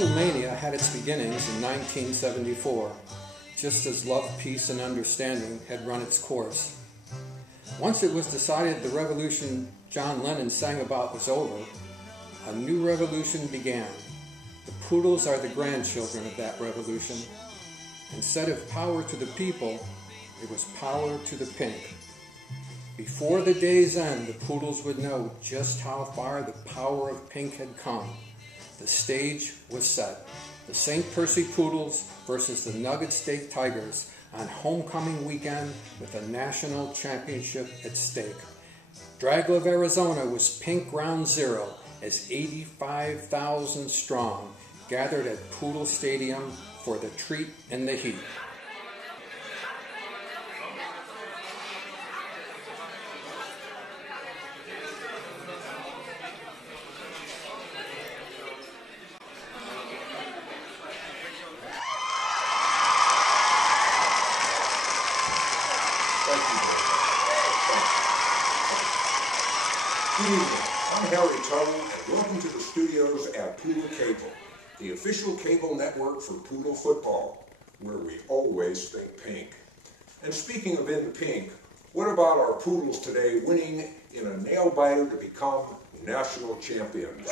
Poodle mania had its beginnings in 1974, just as love, peace, and understanding had run its course. Once it was decided the revolution John Lennon sang about was over, a new revolution began. The Poodles are the grandchildren of that revolution. Instead of power to the people, it was power to the pink. Before the day's end, the Poodles would know just how far the power of pink had come. The stage was set. The St. Percy Poodles versus the Nugget State Tigers on homecoming weekend with a national championship at stake. Dragler, Arizona was pink ground zero as 85,000 strong gathered at Poodle Stadium for the treat and the heat. Good evening. I'm Harry Tuttle, and welcome to the studios at Poodle Cable, the official cable network for Poodle football, where we always think pink. And speaking of in the pink, what about our Poodles today winning in a nail-biter to become national champions?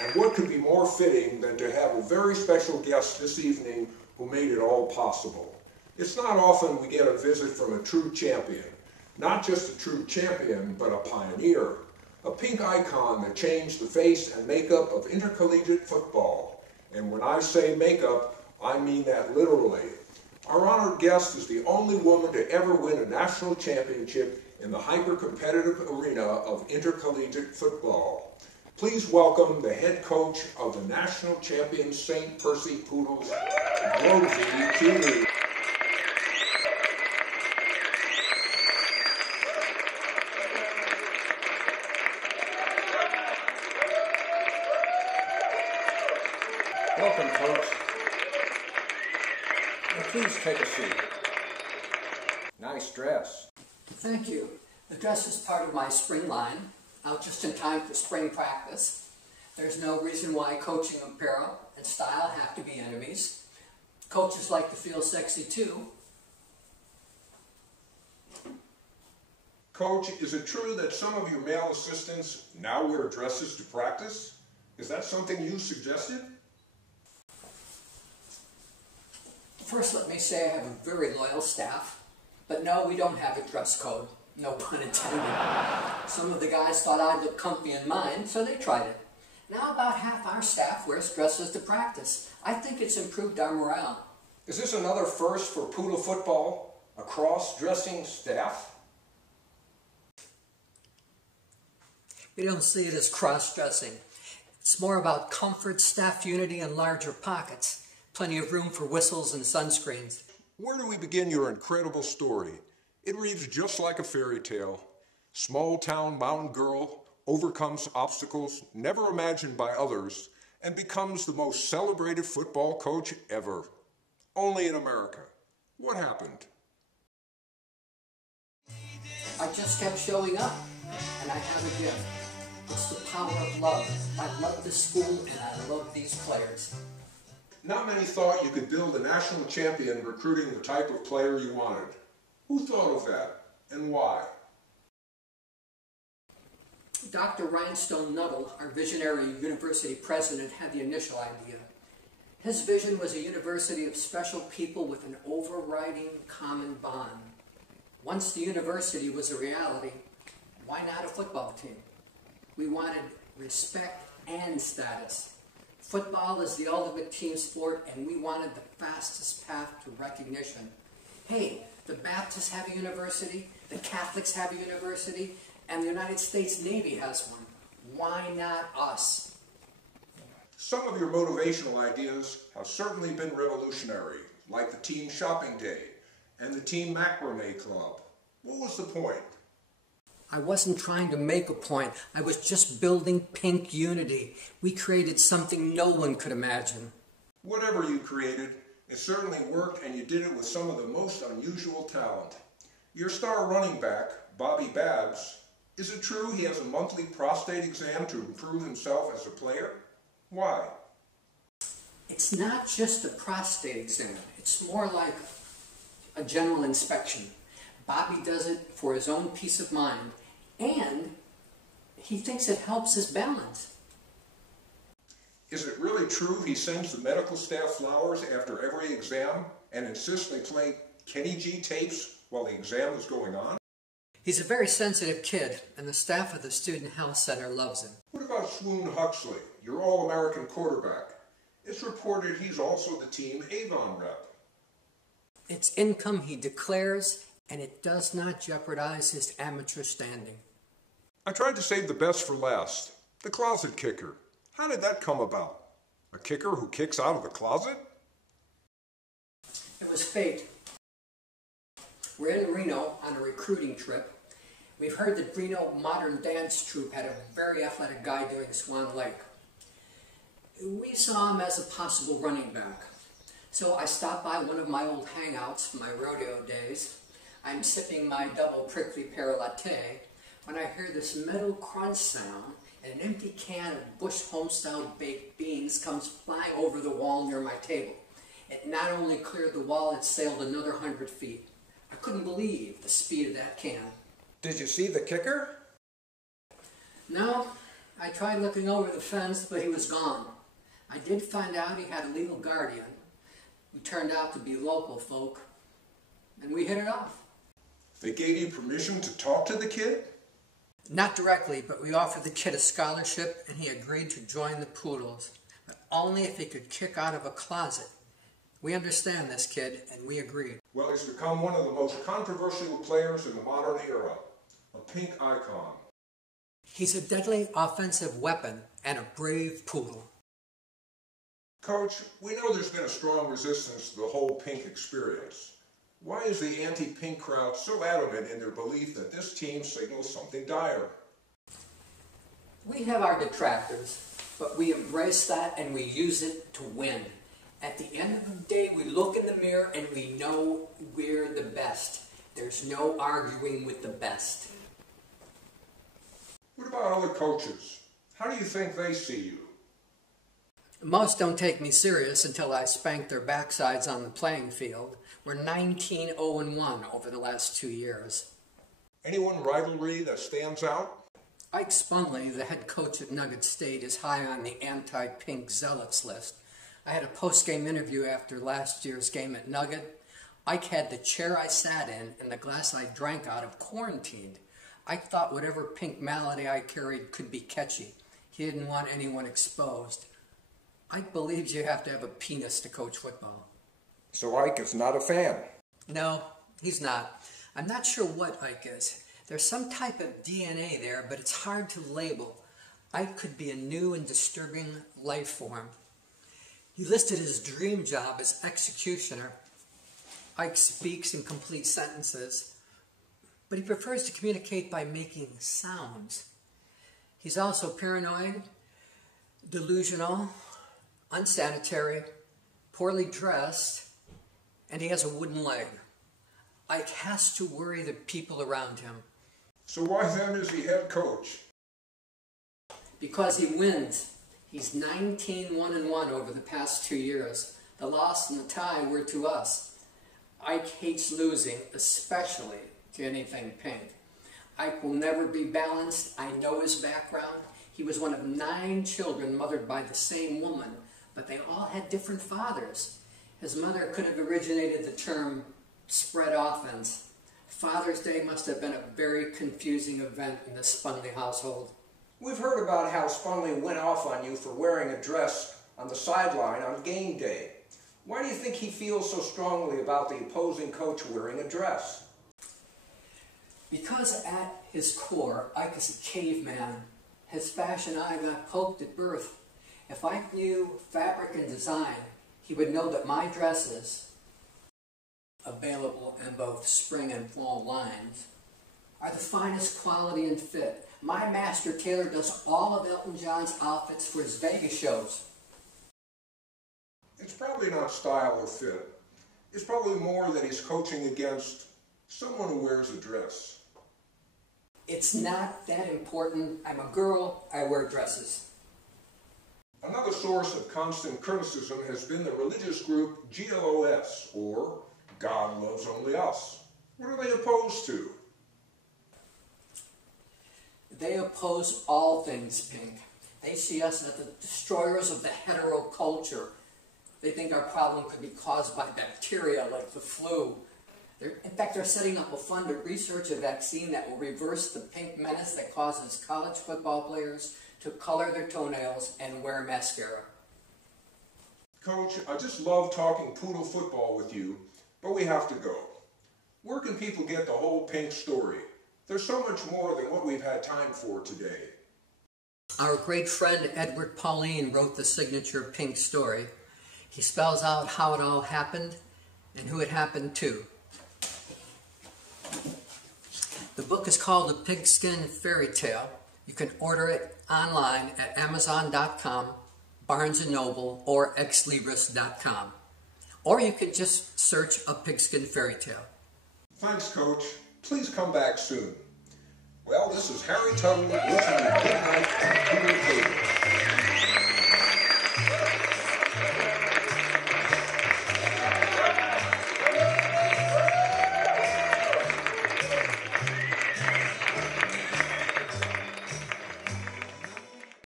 And what could be more fitting than to have a very special guest this evening who made it all possible? It's not often we get a visit from a true champion. Not just a true champion, but a pioneer. A pink icon that changed the face and makeup of intercollegiate football. And when I say makeup, I mean that literally. Our honored guest is the only woman to ever win a national championship in the hyper-competitive arena of intercollegiate football. Please welcome the head coach of the national champion St. Percy Poodles, Rosie Keeley. Welcome, Coach. Now, please take a seat. Nice dress. Thank you. The dress is part of my spring line, out just in time for spring practice. There's no reason why coaching apparel and style have to be enemies. Coaches like to feel sexy too. Coach, is it true that some of your male assistants now wear dresses to practice? Is that something you suggested? First, let me say I have a very loyal staff, but no, we don't have a dress code, no pun intended. Some of the guys thought I'd look comfy in mine, so they tried it. Now about half our staff wears dresses to practice. I think it's improved our morale. Is this another first for Poodle football? A cross-dressing staff? We don't see it as cross-dressing. It's more about comfort, staff unity, and larger pockets. Plenty of room for whistles and sunscreens. Where do we begin your incredible story? It reads just like a fairy tale. Small-town mountain girl overcomes obstacles never imagined by others and becomes the most celebrated football coach ever. Only in America. What happened? I just kept showing up, and I have a gift. It's the power of love. I love this school, and I love these players. Not many thought you could build a national champion recruiting the type of player you wanted. Who thought of that, and why? Dr. Rhinestone Nuttall, our visionary university president, had the initial idea. His vision was a university of special people with an overriding common bond. Once the university was a reality, why not a football team? We wanted respect and status. Football is the ultimate team sport, and we wanted the fastest path to recognition. Hey, the Baptists have a university, the Catholics have a university, and the United States Navy has one. Why not us? Some of your motivational ideas have certainly been revolutionary, like the Team Shopping Day and the Team Macrame Club. What was the point? I wasn't trying to make a point. I was just building pink unity. We created something no one could imagine. Whatever you created, it certainly worked, and you did it with some of the most unusual talent. Your star running back, Bobby Babs, Is it true he has a monthly prostate exam to improve himself as a player? Why? It's not just a prostate exam. It's more like a general inspection. Bobby does it for his own peace of mind, and he thinks it helps his balance. Is it really true he sends the medical staff flowers after every exam and insists they play Kenny G tapes while the exam is going on? He's a very sensitive kid, and the staff of the Student Health Center loves him. What about Swoon Huxley, your All-American quarterback? It's reported he's also the team Avon rep. It's income he declares, and it does not jeopardize his amateur standing. I tried to save the best for last. The closet kicker. How did that come about? A kicker who kicks out of the closet? It was fate. We're in Reno on a recruiting trip. We've heard that Reno Modern Dance Troupe had a very athletic guy doing Swan Lake. We saw him as a possible running back. So I stopped by one of my old hangouts from my rodeo days. I'm sipping my double prickly pear latte when I hear this metal crunch sound and an empty can of Bush Homestyle baked beans comes flying over the wall near my table. It not only cleared the wall, it sailed another 100 feet. I couldn't believe the speed of that can. Did you see the kicker? No, I tried looking over the fence, but he was gone. I did find out he had a legal guardian, who turned out to be local folk, and we hit it off. They gave you permission to talk to the kid? Not directly, but we offered the kid a scholarship, and he agreed to join the Poodles, but only if he could kick out of a closet. We understand this kid, and we agreed. Well, he's become one of the most controversial players in the modern era, a pink icon. He's a deadly offensive weapon and a brave poodle. Coach, we know there's been a strong resistance to the whole pink experience. Why is the anti-pink crowd so adamant in their belief that this team signals something dire? We have our detractors, but we embrace that and we use it to win. At the end of the day, we look in the mirror and we know we're the best. There's no arguing with the best. What about other coaches? How do you think they see you? Most don't take me serious until I spank their backsides on the playing field. We're 19-0-1 over the last 2 years. Anyone rivalry that stands out? Ike Spunley, the head coach at Nugget State, is high on the anti-pink zealots list. I had a post-game interview after last year's game at Nugget. Ike had the chair I sat in and the glass I drank out of quarantined. Ike thought whatever pink malady I carried could be catchy. He didn't want anyone exposed. Ike believes you have to have a penis to coach football. So Ike is not a fan. No, he's not. I'm not sure what Ike is. There's some type of DNA there, but it's hard to label. Ike could be a new and disturbing life form. He listed his dream job as executioner. Ike speaks in complete sentences, but he prefers to communicate by making sounds. He's also paranoid, delusional, unsanitary, poorly dressed, and he has a wooden leg. Ike has to worry the people around him. So why then is he head coach? Because he wins. He's 19-1-1 over the past 2 years. The loss and the tie were to us. Ike hates losing, especially to anything pink. Ike will never be balanced. I know his background. He was one of 9 children mothered by the same woman, but they all had different fathers. His mother could have originated the term spread offense. Father's Day must have been a very confusing event in the Spunley household. We've heard about how Spunley went off on you for wearing a dress on the sideline on game day. Why do you think he feels so strongly about the opposing coach wearing a dress? Because at his core, Ike is a caveman. His fashion eye got poked at birth. If Ike knew fabric and design, he would know that my dresses, available in both spring and fall lines, are the finest quality and fit. My master tailor does all of Elton John's outfits for his Vegas shows. It's probably not style or fit. It's probably more that he's coaching against someone who wears a dress. It's not that important. I'm a girl, I wear dresses. Another source of constant criticism has been the religious group GLOS, or God Loves Only Us. What are they opposed to? They oppose all things pink. They see us as the destroyers of the heteroculture. They think our problem could be caused by bacteria like the flu. In fact, they're setting up a fund to research a vaccine that will reverse the pink menace that causes college football players to color their toenails and wear mascara. Coach, I just love talking poodle football with you, but we have to go. Where can people get the whole pink story? There's so much more than what we've had time for today. Our great friend Edward Pauline wrote the signature pink story. He spells out how it all happened and who it happened to. The book is called The Pigskin Fairytale. You can order it online at Amazon.com, Barnes & Noble, or Exlibris.com. Or you could just search A Pigskin Fairytale. Thanks, Coach. Please come back soon. Well, this is Harry Tuttle wishing you good night.